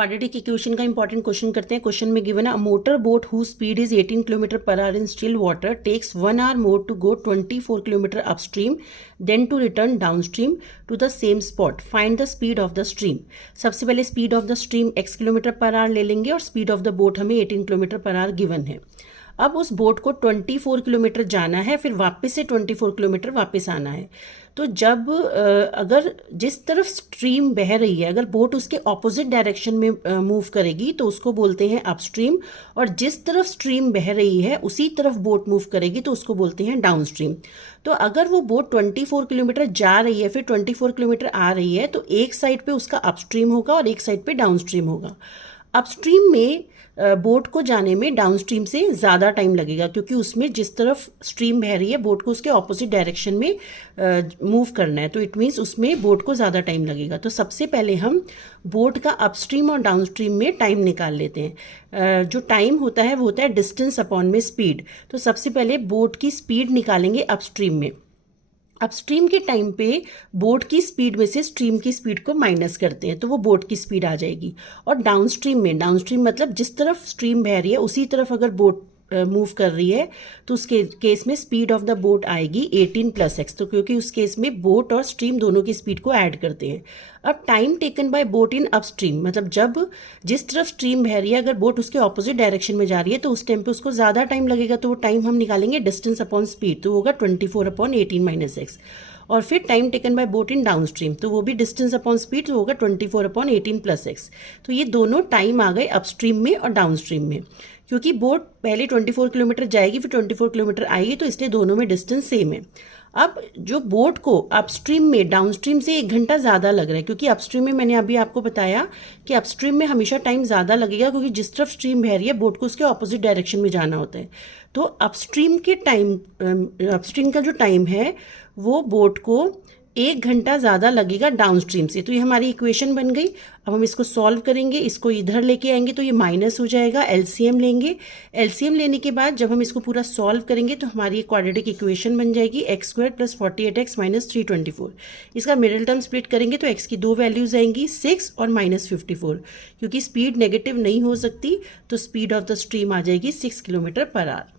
Quadratic equation का important question करते हैं। क्वेश्चन में गिवन है, a motor boat who speed is 18 kilometre per hour in still water takes 1 hour more to go 24 kilometre upstream then to return downstream to the same spot, find the speed of the stream. सबसे पहले speed of the stream x kilometre per hour ले लेंगे और speed of the boat हमें 18 kilometre per our given है। अब उस boat को 24 किलोमीटर जाना है, फिर वापस से 24 किलोमीटर वापस आना है। तो जब अगर जिस तरफ स्ट्रीम बह रही है, अगर बोट उसके ऑपोजिट डायरेक्शन में मूव करेगी तो उसको बोलते हैं अपस्ट्रीम, और जिस तरफ स्ट्रीम बह रही है उसी तरफ बोट मूव करेगी तो उसको बोलते हैं डाउनस्ट्रीम। तो अगर वो बोट 24 किलोमीटर जा रही है फिर 24 किलोमीटर आ रही है तो एक साइड पे उसका अपस्ट्रीम होगा और एक साइड पे डाउनस्ट्रीम होगा। अपस्ट्रीम में बोट को जाने में डाउनस्ट्रीम से ज़्यादा टाइम लगेगा, क्योंकि उसमें जिस तरफ स्ट्रीम बह रही है बोट को उसके ऑपोजिट डायरेक्शन में मूव करना है, तो इट मीन्स उसमें बोट को ज़्यादा टाइम लगेगा। तो सबसे पहले हम बोट का अपस्ट्रीम और डाउनस्ट्रीम में टाइम निकाल लेते हैं। जो टाइम होता है वो होता है डिस्टेंस अपॉन में स्पीड। तो सबसे पहले बोट की स्पीड निकालेंगे अपस्ट्रीम में। अपस्ट्रीम के टाइम पे बोट की स्पीड में से स्ट्रीम की स्पीड को माइनस करते हैं तो वो बोट की स्पीड आ जाएगी। और डाउनस्ट्रीम में, डाउनस्ट्रीम मतलब जिस तरफ स्ट्रीम बह रही है उसी तरफ अगर बोट मूव कर रही है तो उसके केस में स्पीड ऑफ द बोट आएगी 18 + x। तो क्योंकि उस केस में बोट और स्ट्रीम दोनों की स्पीड को ऐड करते हैं। अब time taken by boat in upstream मतलब जब जिस तरफ स्ट्रीम बह रही है अगर बोट उसके ऑपोजिट डायरेक्शन में जा रही है तो उस टाइम पे उसको ज़्यादा टाइम लगेगा, तो वो टाइम हम निकालेंगे डिस्टेंस अपॉन स्पीड, तो होगा 24/18 - x। और फिर time taken by boat in downstream तो वो भी डिस्टेंस अपॉन स्पीड, तो होगा 24/18 + x। तो ये दोनों टाइम आ गए अपस्ट्रीम में और डाउनस्ट्रीम में। क्योंकि बोट पहले 24 किलोमीटर जाएगी फिर 24 किलोमीटर आएगी तो इसलिए दोनों में डिस्टेंस सेम है। अब जो बोट को अपस्ट्रीम में डाउनस्ट्रीम से 1 घंटा ज़्यादा लग रहा है, क्योंकि अपस्ट्रीम में मैंने अभी आपको बताया कि अपस्ट्रीम में हमेशा टाइम ज़्यादा लगेगा क्योंकि जिस तरफ स्ट्रीम बह रही है बोट को उसके ऑपोजिट डायरेक्शन में जाना होता है। तो अपस्ट्रीम का जो टाइम है वो बोट को 1 घंटा ज़्यादा लगेगा डाउनस्ट्रीम से। तो ये हमारी इक्वेशन बन गई। अब हम इसको सॉल्व करेंगे, इसको इधर लेके आएंगे तो ये माइनस हो जाएगा, एलसीएम लेंगे। एलसीएम लेने के बाद जब हम इसको पूरा सॉल्व करेंगे तो हमारी क्वाड्रेटिक इक्वेशन बन जाएगी x² + 48x - 324। इसका मिडिल टर्म स्प्लिट करेंगे तो x की 2 वैल्यूज आएंगी 6 और -54। क्योंकि स्पीड नेगेटिव नहीं हो सकती तो स्पीड ऑफ द स्ट्रीम आ जाएगी 6 किलोमीटर पर आवर।